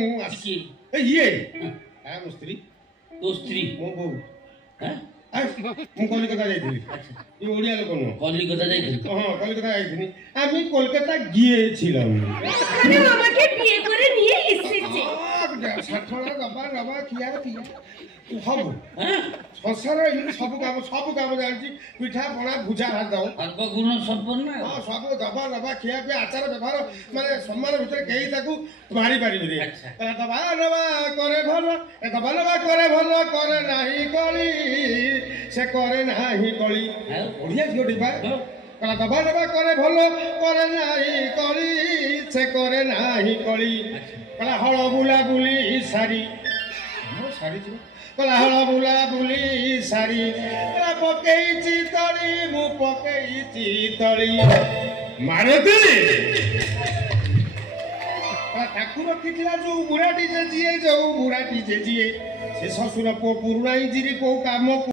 किए ये मो स्त्री तो स्त्री मो बो हैं मु कलिकता जाइथिली ये ओडिया लोक न कलिकता जाइथिल हां कलिकता जाइथिनी আমি কলকাতা গিয়েছিলাম ওখানে আমাকে বিয়ে করে নিয়ে এসেছে সাতটা বাবা বাবা খিয়া খিয়া সব हैं সংসার সব কাম জানছি পিঠা পଣା ভুজা ভাত अल्प गुण संपन्न ହଁ ସବୁ ଦବା ନବା ଖିଆ ପିଆ ଆଚାର ବ୍ୟବହାର ମାନେ ସମ୍ମାନ ଭିତରେ କେହି ତାକୁ ମାରି ପାରିବେନି ଆଚ୍ଛା। ଦବା ନବା କରେ ଭଲ ଦବା ନବା କରେ ଭଲ କରେ ନାହିଁ କଳି ସେ କରେ ନାହିଁ କଳି ଆଉ? ଓଡ଼ିଆ ଝିଅଟି ବା ହଁ। କହିଲା ଦବା ନବା କରେ ଭଲ କରେ ନାହିଁ କଳି ସେ କରେ ନାହିଁ କଳି କହିଲା ହଳ ବୁଲା ବୁଲି ସାରି ସାରିଯିବ କହିଲା ହଳ ବୁଲା ବୁଲି ସାରି କହିଲା ପକେଇଛି ତଳି ମୁଁ ପକେଇଛି ତଳି ମାରତି ଠାକୁର ରଖିଥିଲା ଯୋଉ ବୁଢ଼ାଟି ଯେ ଯିଏ ଯୋଉ ବୁଢ଼ାଟି ଯେ ଯିଏ ସେ ଶ୍ୱଶୁର ପୁଅ ପୁରୁଣା ହେଇଯିରି କୋଉ କାମ